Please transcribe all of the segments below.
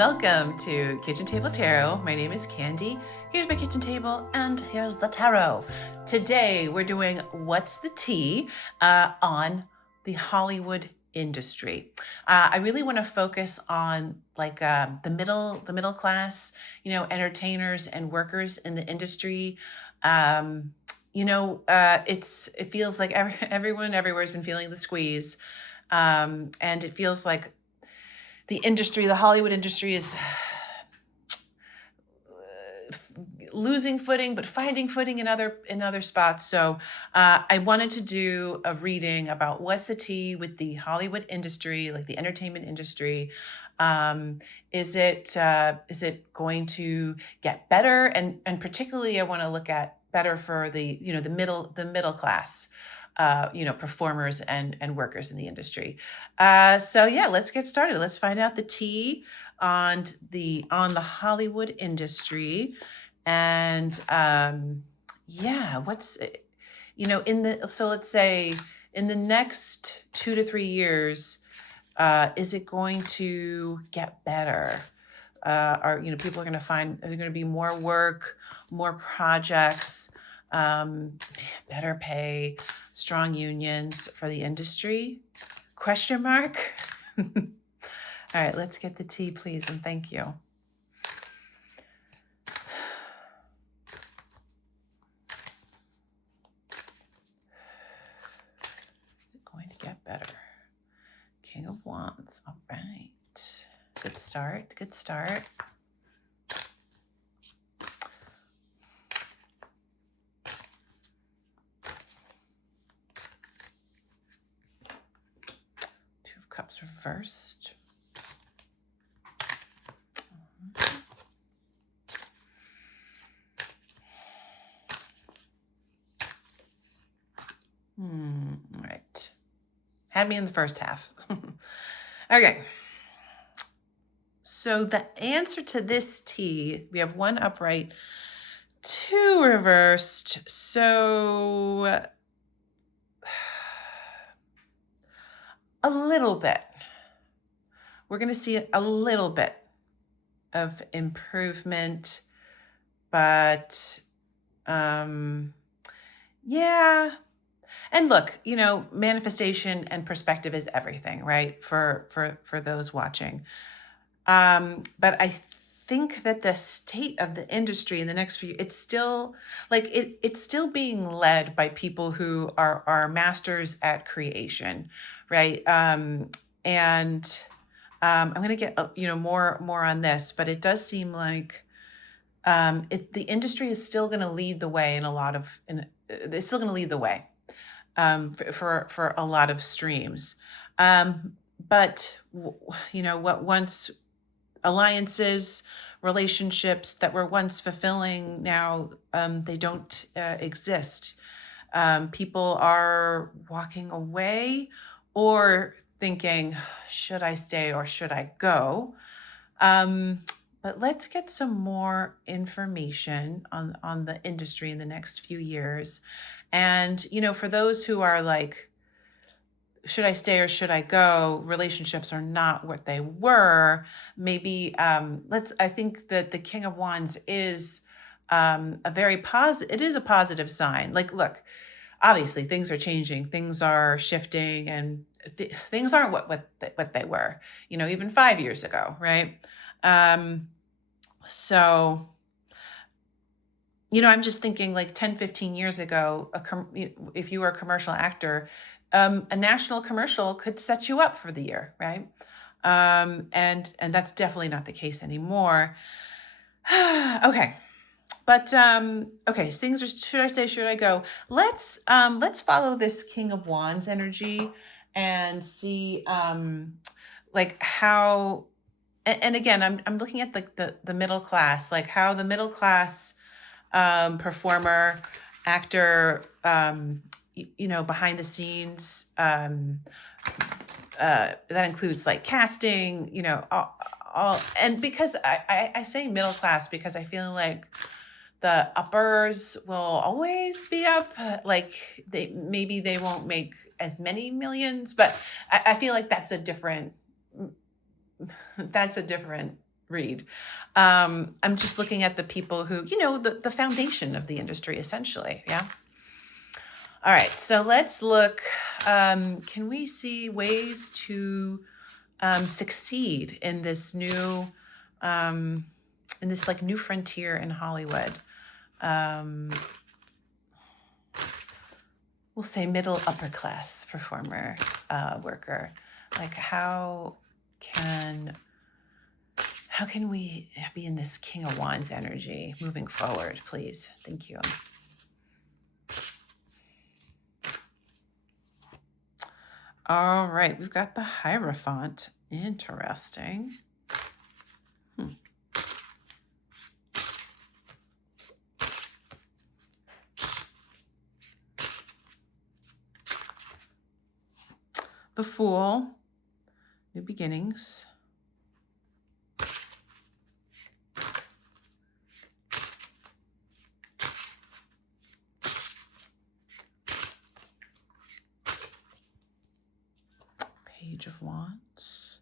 Welcome to Kitchen Table Tarot. My name is Candy. Here's my kitchen table and here's the tarot. Today we're doing What's the Tea on the Hollywood industry. I really want to focus on the middle class, entertainers and workers in the industry. It feels like everyone everywhere has been feeling the squeeze, and it feels like the Hollywood industry is losing footing, but finding footing in other spots. So I wanted to do a reading about what's the tea with the Hollywood industry, like the entertainment industry. Is it going to get better? And particularly, I want to look at better for the middle class. Performers and workers in the industry. So yeah, let's get started. Let's find out the tea on the Hollywood industry. And what's let's say in the next 2 to 3 years, is it going to get better? Are people are going to find, are there going to be more work, more projects, better pay, strong unions for the industry? Question mark. All right, let's get the tea, please, and thank you. Is it going to get better? King of Wands. All right. Good start. Good start. Two of Cups reversed. All right. Had me in the first half. Okay. So the answer to this tea, we have 1 upright, 2 reversed. So a little bit. We're going to see a little bit of improvement, but yeah. And look, manifestation and perspective is everything, right? For those watching. But I think that the state of the industry in the next few, it's still it's still being led by people who are masters at creation, right? And I'm going to get more on this, but it does seem like the industry is still going to lead the way it's still going to lead the way for a lot of streams. But what once alliances, relationships that were once fulfilling, now they don't exist. People are walking away or thinking, should I stay or should I go? But let's get some more information on the industry in the next few years. And, for those who are like, should I stay or should I go? Relationships are not what they were. Maybe I think that the King of Wands is it is a positive sign. Like, look, obviously things are changing, things are shifting, and things aren't what they were, even 5 years ago, right? So, I'm just thinking like 10, 15 years ago, if you were a commercial actor, a national commercial could set you up for the year, right? And that's definitely not the case anymore. Okay. But okay, things are, should I stay, should I go? Let's follow this King of Wands energy and see like how, and again, I'm looking at like the middle class, like how the middle class performer, actor, behind the scenes, that includes like casting, all, and because I say middle class because I feel like the uppers will always be up. Like they won't make as many millions, but I feel like that's a different read. I'm just looking at the people who, the foundation of the industry, essentially. Yeah. All right. So let's look. Can we see ways to succeed in this um, like new frontier in Hollywood? We'll say middle upper class performer, worker. Like can we be in this King of Wands energy moving forward, please? Thank you. All right, we've got the Hierophant. Interesting. The Fool, new beginnings. Page of Wands.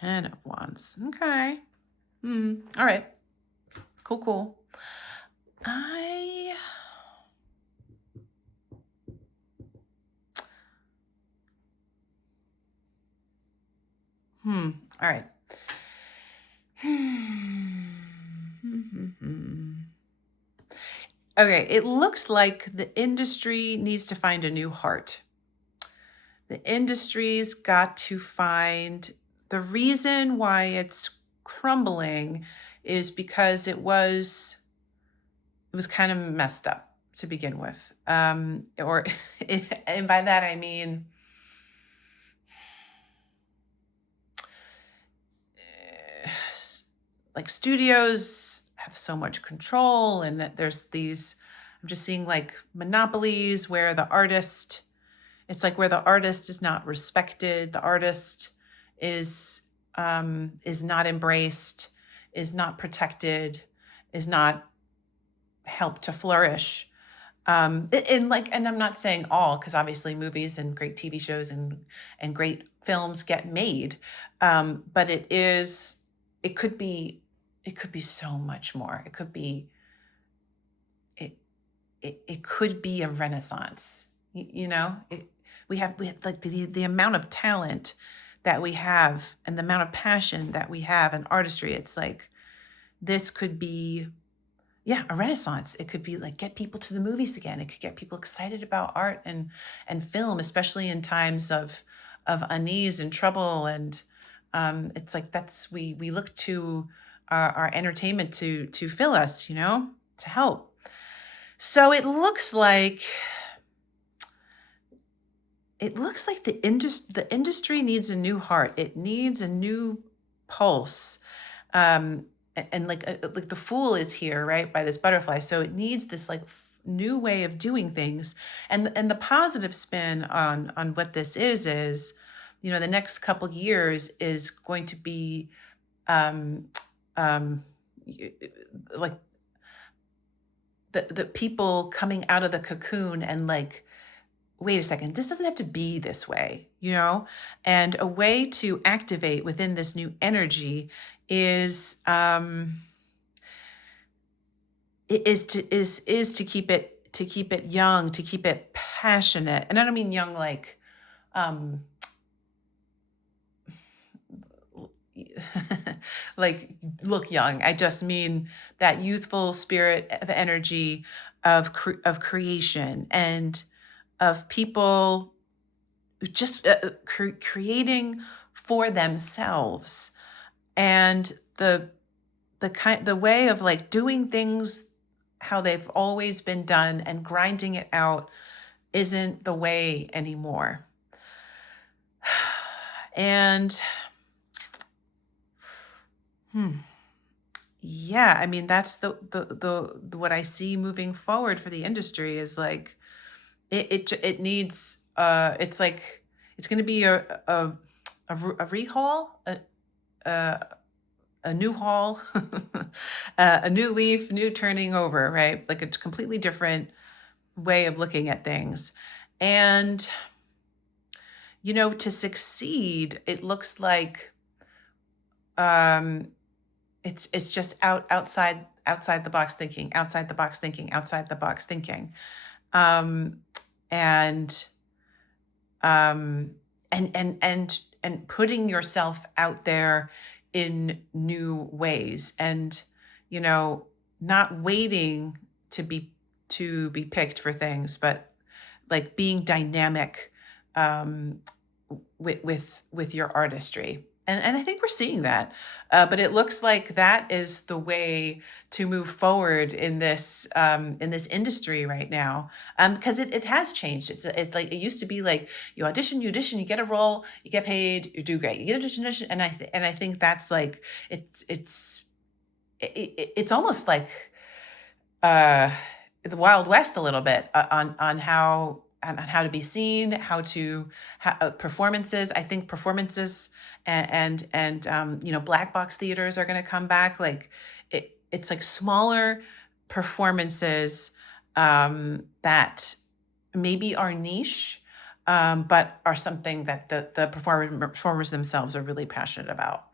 Ten of Wands. Okay. All right. Cool. All right. Okay, it looks like the industry needs to find a new heart. The industry's got to find the reason why it's crumbling is because it was kind of messed up to begin with. And by that I mean like studios have so much control, and there's these, I'm just seeing like monopolies where the artist, it's like where the artist is not respected, the artist is not embraced, is not protected, is not helped to flourish. And I'm not saying all, because obviously movies and great TV shows and great films get made, but it could be so much more. It could be it could be a renaissance. We have like the amount of talent that we have and the amount of passion that we have and artistry. It's like this could be a renaissance. It could be like get people to the movies again. It could get people excited about art and film, especially in times of unease and trouble. And it's like we look to our entertainment to fill us, to help. So it looks like the industry needs a new heart. It needs a new pulse. And like the Fool is here, right, by this butterfly. So it needs this like new way of doing things. And the positive spin on what this is, the next couple years is going to be like the people coming out of the cocoon and like, wait a second, this doesn't have to be this way, and a way to activate within this new energy is to keep it young, to keep it passionate. And I don't mean young like like look young. I just mean that youthful spirit of energy of creation and of people just creating for themselves, and the way of like doing things how they've always been done and grinding it out isn't the way anymore. And yeah, I mean, that's the what I see moving forward for the industry is like it needs it's like it's going to be a rehaul, a new hall, a new leaf, new turning over, right? Like a completely different way of looking at things. And, to succeed, it looks like um, it's just outside the box thinking, outside the box thinking, outside the box thinking, um, and um, and putting yourself out there in new ways, and you know not waiting to be picked for things, but like being dynamic, um, with your artistry. And I think we're seeing that, but it looks like that is the way to move forward in this industry right now, because it has changed. It's like it used to be like you audition, you get a role, you get paid, you do great, you get audition, and I think that's like it's almost like uh, the Wild West a little bit, on how to be seen, performances. I think performances and black box theaters are going to come back. Like it's like smaller performances, that maybe are niche, but are something that the performers themselves are really passionate about.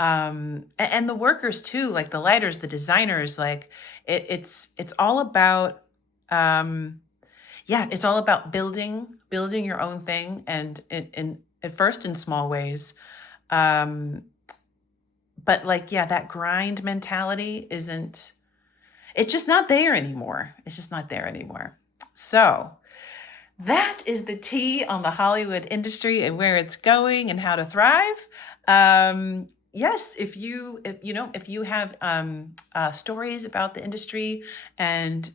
And the workers too, like the lighters, the designers, like it's all about, um, yeah, it's all about building your own thing, and in at first in small ways. Um, but like, yeah, that grind mentality isn't, it's just not there anymore. It's just not there anymore. So that is the tea on the Hollywood industry and where it's going and how to thrive. Yes, if you have stories about the industry, and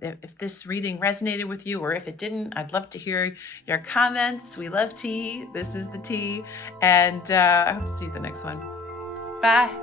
if this reading resonated with you, or if it didn't, I'd love to hear your comments. We love tea. This is the tea, and I hope to see you at the next one. Bye.